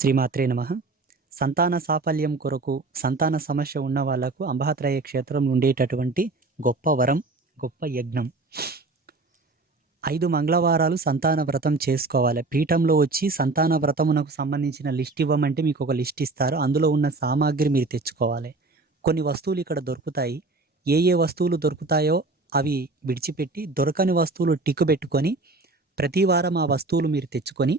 శ్రీమాత్రే నమః. సంతాన సాఫల్యం కొరకు, సంతాన సమస్య ఉన్న వాళ్ళకు అంబహత్రయ క్షేత్రంలో ఉండేటటువంటి గొప్ప వరం, గొప్ప యజ్ఞం. 5 మంగళవారాలు సంతాన వ్రతం చేసుకోవాలి. పీఠంలో వచ్చి సంతాన వ్రతమునకు సంబంధించిన లిస్ట్ ఇవ్వమంటే మీకు ఒక లిస్ట్ ఇస్తారు. అందులో ఉన్న సామాగ్రి మీరు తెచ్చుకోవాలి. కొన్ని వస్తువులు ఇక్కడ దొరుకుతాయి. ఏ ఏ వస్తువులు దొరుకుతాయో అవి విడిచిపెట్టి, దొరకని వస్తువులు టిక్ పెట్టుకొని ప్రతి వారం ఆ వస్తువులు మీరు తెచ్చుకొని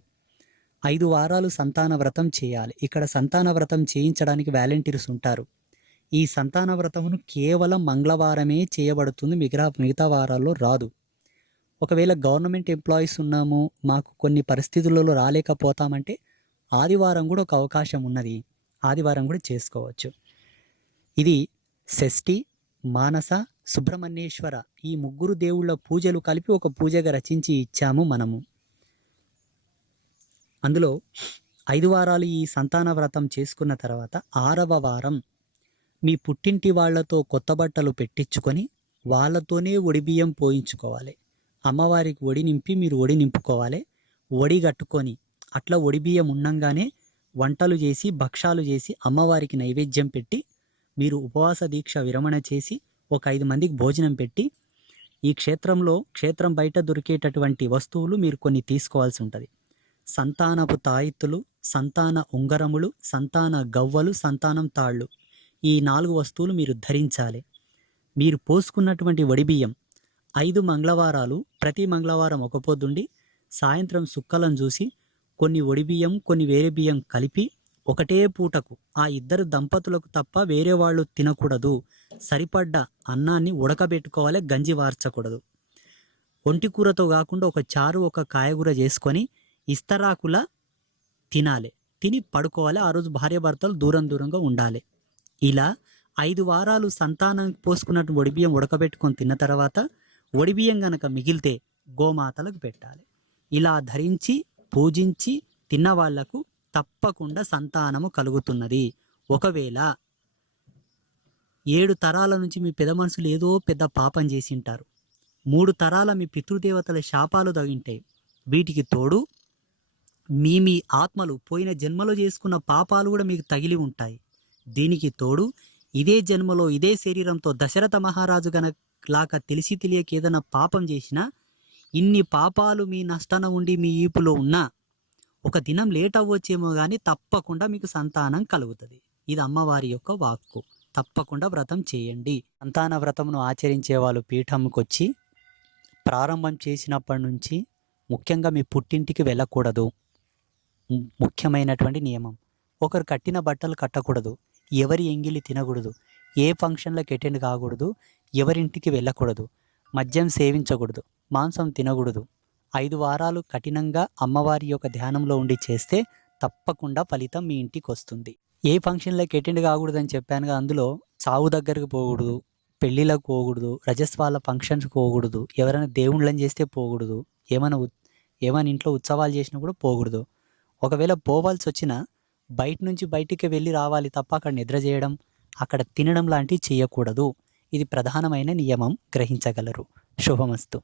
5 వారాలు సంతాన వ్రతం చేయాలి. ఇక్కడ సంతాన వ్రతం చేయించడానికి వాలంటీర్స్ ఉంటారు. ఈ సంతాన వ్రతమును కేవలం మంగళవారమే చేయబడుతుంది. మిగతా వారాల్లో రాదు. ఒకవేళ గవర్నమెంట్ ఎంప్లాయీస్ ఉన్నాము, మాకు కొన్ని పరిస్థితులలో రాలేకపోతామంటే ఆదివారం కూడా ఒక అవకాశం ఉన్నది. ఆదివారం కూడా చేసుకోవచ్చు. ఇది షష్ఠి, మానస, సుబ్రహ్మణ్యేశ్వర ఈ 3 దేవుళ్ళ పూజలు కలిపి ఒక పూజగా రచించి ఇచ్చాము మనము. అందులో 5 వారాలు ఈ సంతాన వ్రతం చేసుకున్న తర్వాత 6వ వారం మీ పుట్టింటి వాళ్లతో కొత్త బట్టలు పెట్టించుకొని వాళ్ళతోనే ఒడిబియ్యం పోయించుకోవాలి. అమ్మవారికి ఒడి నింపి మీరు ఒడి నింపుకోవాలి. ఒడి కట్టుకొని అట్లా ఒడిబియ్యం ఉండంగానే వంటలు చేసి, భక్షాలు చేసి అమ్మవారికి నైవేద్యం పెట్టి మీరు ఉపవాస దీక్ష విరమణ చేసి ఒక 5 మందికి భోజనం పెట్టి, ఈ క్షేత్రం బయట దొరికేటటువంటి వస్తువులు మీరు కొన్ని తీసుకోవాల్సి ఉంటుంది. సంతానపు తాయిత్తులు, సంతాన ఉంగరములు, సంతాన గవ్వలు, సంతానం తాళ్ళు, ఈ 4 వస్తువులు మీరు ధరించాలి. మీరు పోసుకున్నటువంటి వడిబియ్యం 5 మంగళవారాలు, ప్రతి మంగళవారం ఒక పొద్దుండి సాయంత్రం సుక్కలను చూసి కొన్ని ఒడిబియ్యం, కొన్ని వేరే బియ్యం కలిపి ఒకటే పూటకు ఆ 2 దంపతులకు తప్ప వేరే వాళ్ళు తినకూడదు. సరిపడ్డ అన్నాన్ని ఉడకబెట్టుకోవాలి, గంజి వార్చకూడదు. ఒంటి కూరతో కాకుండా ఒక చారు, ఒక కాయగూర చేసుకొని ఇస్తరాకుల తినాలి. తిని పడుకోవాలి. ఆ రోజు భార్యాభర్తలు దూరంగా ఉండాలి. ఇలా 5 వారాలు సంతానానికి పోసుకున్నట్టు ఒడిబియ్యం ఉడకబెట్టుకొని తిన్న తర్వాత ఒడిబియ్యం గనక మిగిలితే గోమాతలకు పెట్టాలి. ఇలా ధరించి పూజించి తిన్న వాళ్లకు తప్పకుండా సంతానము కలుగుతున్నది. ఒకవేళ 7 తరాల నుంచి మీ పెద్ద మనుషులు ఏదో పెద్ద పాపం చేసింటారు, 3 తరాల మీ పితృదేవతల శాపాలు తగింటాయి. వీటికి తోడు మీ ఆత్మలు పోయిన జన్మలో చేసుకున్న పాపాలు కూడా మీకు తగిలి ఉంటాయి. దీనికి తోడు ఇదే జన్మలో ఇదే శరీరంతో దశరథ మహారాజు లాగా తెలిసి తెలియక ఏదైనా పాపం చేసినా, ఇన్ని పాపాలు మీ నష్టాన ఉండి మీ ఈపులో ఉన్నా ఒక దినం లేట్ అవ్వచ్చేమో కానీ తప్పకుండా మీకు సంతానం కలుగుతుంది. ఇది అమ్మవారి యొక్క వాక్కు. తప్పకుండా వ్రతం చేయండి. సంతాన వ్రతమును ఆచరించే వాళ్ళు పీఠంకి వచ్చి ప్రారంభం చేసినప్పటి నుంచి ముఖ్యంగా మీ పుట్టింటికి వెళ్ళకూడదు. ముఖ్యమైనటువంటి నియమం. ఒకరు కట్టిన బట్టలు కట్టకూడదు, ఎవరి ఎంగిలి తినకూడదు, ఏ ఫంక్షన్లకు అటెండ్ కాకూడదు, ఎవరింటికి వెళ్ళకూడదు, మద్యం సేవించకూడదు, మాంసం తినకూడదు. 5 వారాలు కఠినంగా అమ్మవారి యొక్క ధ్యానంలో ఉండి చేస్తే తప్పకుండా ఫలితం మీ ఇంటికి వస్తుంది. ఏ ఫంక్షన్లకు అటెండ్ కాకూడదని చెప్పానుగా, అందులో చావు దగ్గరకు పోకూడదు, పెళ్ళిళ్ళకు పోకూడదు, రజస్వాల ఫంక్షన్స్కి పోకూడదు, ఎవరైనా దేవుళ్ళని చేస్తే పోకూడదు, ఏమైనా ఇంట్లో ఉత్సవాలు చేసినా కూడా పోకూడదు. ఒకవేళ పోవాల్సి వచ్చినా బయటికి వెళ్ళి రావాలి తప్ప అక్కడ నిద్ర చేయడం, అక్కడ తినడం లాంటివి చేయకూడదు. ఇది ప్రధానమైన నియమం. గ్రహించగలరు. శుభమస్తు.